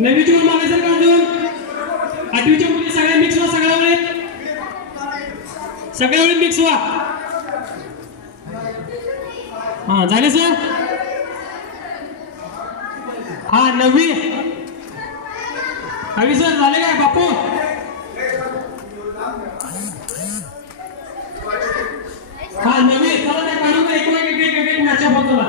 नववीची मुलं मागे सर का अजून? आठवीच्या मुली सगळ्या मिक्स व्हा, सगळ्या वेळेत मिक्स व्हा. हा झाले सर. हा नववी सर झाले काय बापू? हा नववी चला त्या काढून एक मॅच होतो.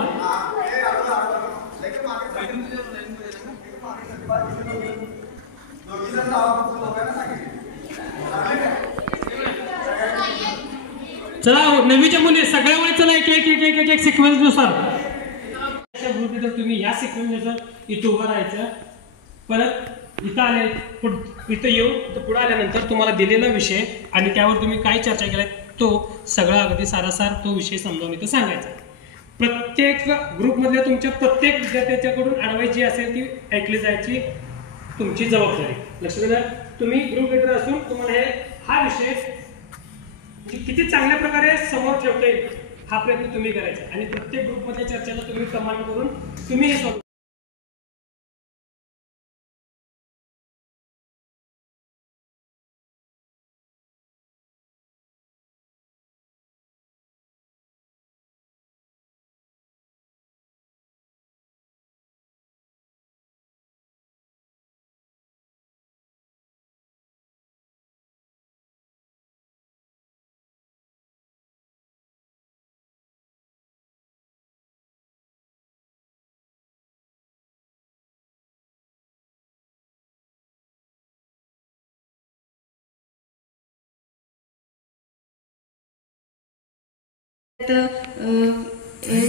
चला नववीच्या मुली सगळ्या वेळेस चला एक सिक्वेन्स नुसार. तुम्ही या सिक्वेन्स नुसार इथं उभं राहायचं. परत इथं आले इथं येऊन पुढे आल्यानंतर तुम्हाला दिलेला विषय आणि त्यावर तुम्ही काय चर्चा केलाय तो सगळा अगदी सारासार तो विषय समजावून इथं सांगायचा. प्रत्येक ग्रुपमधल्या तुमच्या प्रत्येक विद्यार्थ्याच्याकडून ॲडवाइस जी असेल ती ऐकली जायची तुमची जबाबदारी. लक्षात घ्या. तुम्ही ग्रुप लीडर असून तुम्हाला हा विषय किती चांगल्या प्रकारे समोर ठेवता येईल हा प्रयत्न तुम्ही करायचा आणि प्रत्येक ग्रुपमधल्या चर्चेला तुम्ही कमांड करून तुम्ही हे सॉल्व्ह.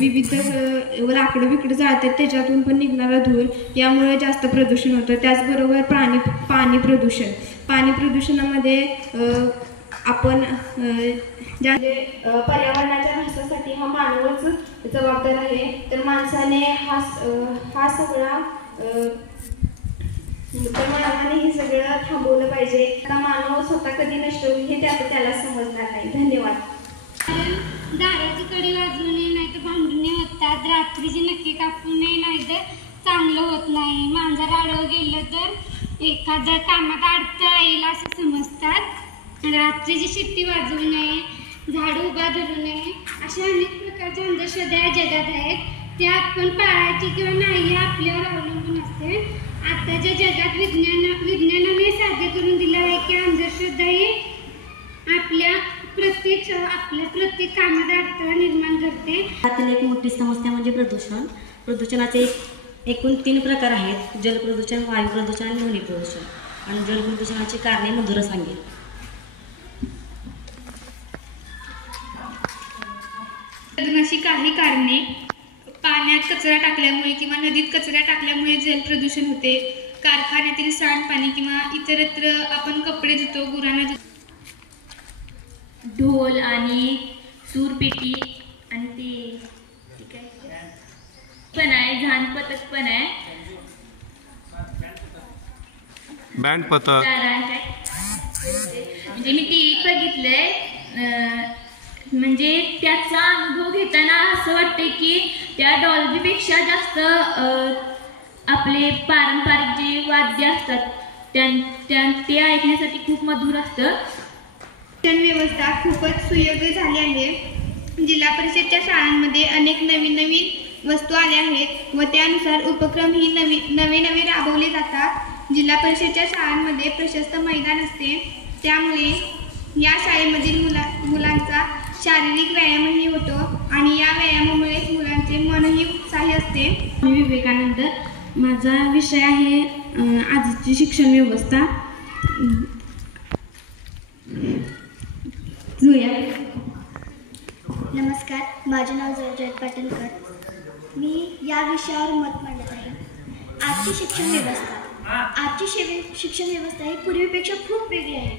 विविध लाकडं बिकडं जाळतात त्याच्यातून पण निघणारा धूर यामुळे जास्त प्रदूषण होतं. त्याचबरोबर पाणी प्रदूषणामध्ये आपण पर्यावरणाच्या ऱ्हासासाठी हा मानवच जबाबदार आहे. तर माणसाने हा सगळा मानवाने हे सगळं थांबवलं पाहिजे. आता मानव स्वतः कधी नष्ट होईल हे त्याला समजणार नाही. धन्यवाद. दाराची कडी वाजवू नये, नाहीतर भांडणे होतात. रात्रीची नक्की कापू नये, नाहीतर चांगलं होत नाही. मांजर आडवं गेलं तर एखाद्या कामात अडथळा येईल असं समजतात. रात्रीची शिट्टी वाजवू नये, झाडू उभा धरू नये, अशा अनेक प्रकारच्या अंधश्रद्धा जगात आहेत. त्या आपण पाळायची किंवा नाही हे आपल्यावर अवलंबून असते. आताच्या जगात विज्ञानाने साध्य करून दिलं आहे की अंधश्रद्धा ही आपल्या प्रत्येक कामात अडथळा निर्माण करते. त्यातील एक मोठी समस्या म्हणजे प्रदूषण. प्रदूषणाचे एकूण 3 प्रकार आहेत: जलप्रदूषण, वायू प्रदूषण आणि ध्वनी प्रदूषण. आणि जलप्रदूषणाची कारणे मधुर सांगेल. प्रदूषणाची काही कारणे: पाण्यात कचरा टाकल्यामुळे किंवा नदीत कचरा टाकल्यामुळे जलप्रदूषण होते. कारखान्यातील सांडपाणी किंवा इतरत्र आपण कपडे धुतो, गुरांना धुतो. ढोल आणि सूरपेटी आणि ते पण आहे, झांजपथक पण आहे, बँड पथक. म्हणजे मी टीव्हीत बघितलंय. म्हणजे त्याचा अनुभव घेताना असं वाटतंय की त्या डॉल्बीपेक्षा जास्त आपले पारंपरिक जे वाद्य असतात ते ऐकण्यासाठी खूप मधुर असतं. शिक्षण व्यवस्था खूपच सुयोग्य झाली आहे. जिल्हा परिषदच्या शाळांमध्ये अनेक नवीन वस्तू आल्या आहेत व त्यानुसार उपक्रमही नवे राबवले जातात. जिल्हा परिषदच्या शाळांमध्ये प्रशस्त मैदान असते, त्यामुळे या शाळेमधील मुलांचा शारीरिक व्यायामही होतो आणि या व्यायामामुळेच मुलांचे मनही उत्साही असते. मी विवेकानंद. माझा विषय आहे आजची शिक्षण व्यवस्था. नमस्कार, माझे नाव जयजय पाटणकर. मी या विषयावर मत मांडत आहे. आजची शिक्षण व्यवस्था ही पूर्वीपेक्षा खूप वेगळी आहे.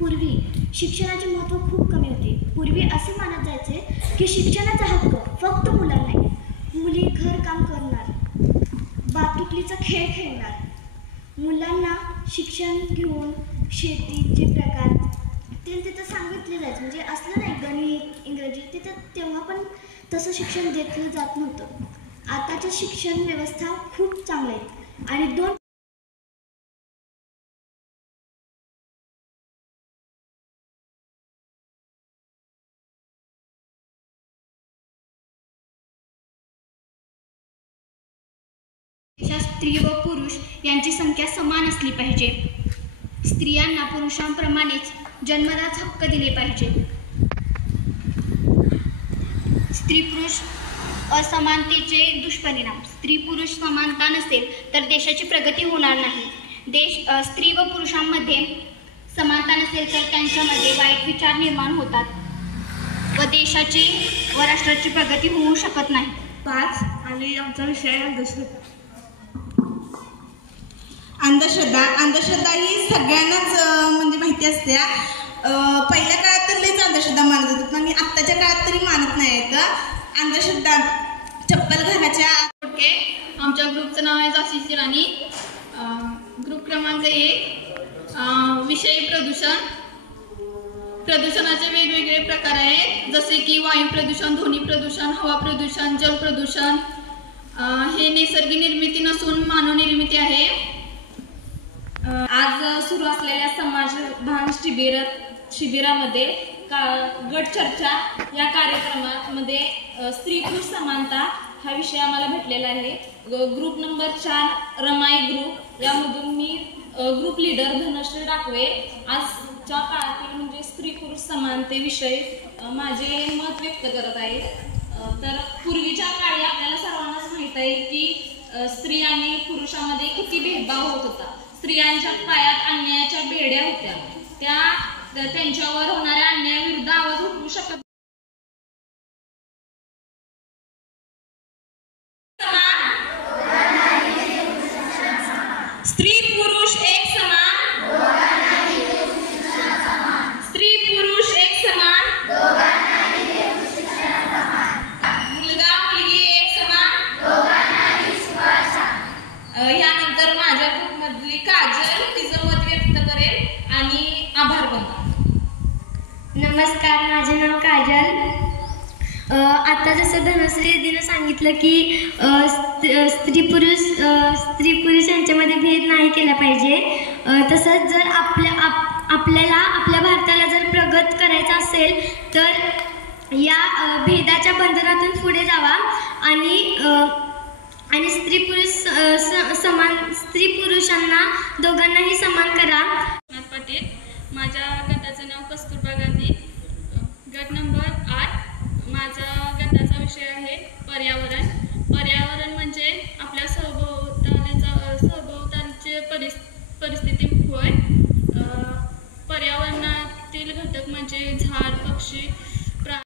पूर्वी शिक्षणाचे महत्त्व खूप कमी होते. पूर्वी असे मानत जायचे की शिक्षणाचा हक्क फक्त मुलांना आहे. मुली घरकाम करणार, बाटुकलीचा खेळ खेळणार. मुलांना शिक्षण घेऊन शेतीचे प्रकार तिथं सांगितले जायचं. म्हणजे असलं नाही गणित, इंग्रजी तिथं तेव्हा पण तसं शिक्षण घेतलं जात नव्हतं. आताची शिक्षण व्यवस्था खूप चांगली आहे आणि 2 देशात स्त्री व पुरुष यांची संख्या समान असली पाहिजे. स्त्रियांना पुरुषांप्रमाणेच जन्मदाच हक्क दिले पाहिजे. स्त्री पुरुष असमानतेचे दुष्परिणाम. स्त्री पुरुष समानता नसेल तर देशाची प्रगती होणार नाही. स्त्री व पुरुषांमध्ये समानता नसेल तर त्यांच्यामध्ये वाईट विचार निर्माण होतात व देशाची व राष्ट्राची प्रगती होऊ शकत नाही. 5 आणि आमचा विषय आहे अंधश्रद्धा ही सगळ्यांनाच म्हणजे माहिती असते. पहिल्या काळात तर लईच अंधश्रद्धा मानत होतात आणि आत्ताच्या काळात तरी मानत नाही आहेत. अंधश्रद्धा चप्पल घराच्या आमच्या ग्रुपचं नाव आहे जाशीर राणी. ग्रुप क्रमांक 1 विषय प्रदूषणाचे वेगवेगळे प्रकार आहेत, जसे की वायू प्रदूषण, ध्वनी प्रदूषण, हवा प्रदूषण, जल प्रदूषण. हे नैसर्गिक निर्मिती नसून मानव निर्मिती आहे. आज सुरू असलेल्या समाजभान शिबिरामध्ये गट चर्चा या कार्यक्रमामध्ये स्त्री पुरुष समानता हा विषय आम्हाला भेटलेला आहे. ग्रुप नंबर 4 रमाई ग्रुप, यामधून मी ग्रुप लीडर धनश्री डाकवे आजच्या काळातील म्हणजे स्त्री पुरुष समानतेविषयी माझे मत व्यक्त करत आहे. तर पूर्वीच्या काळी आपल्याला सर्वांनाच माहीत आहे की स्त्री आणि पुरुषामध्ये किती भेदभाव होत होता. स्त्रियांच्या पायात अन्यायाच्या बेड्या होत्या. त्यांच्यावर होणाऱ्या अन्यायाविरुद्ध आवाज उठवू शकत. स्त्री पुरुष एक समान, स्त्री पुरुष एक समान, मुलगा मुलगी एक समान. यानंतर माझ्या ग्रुपमधली काजल तिचं मत व्यक्त करेल आणि आभार मानतो. नमस्कार, माझे नाव काजल. आता जसं धनश्री दीदीनं सांगितलं की स्त्री पुरुष यांच्यामध्ये भेद नाही केला पाहिजे. तसंच जर आपल्याला आपल्या भारताला जर प्रगत करायचं असेल तर या भेदाच्या बंधनातून पुढे जावा आणि स्त्री पुरुषांना दोघांनाही समान करा. पाटील, माझ्या गटाचं नाव कस्तुरबा गांधी. गट नंबर 8. माझा गटाचा विषय आहे पर्यावरण. पर्यावरण म्हणजे आपल्या सभोवतालचे परिस्थिती होय. पर्यावरणातील घटक म्हणजे झाड, पक्षी,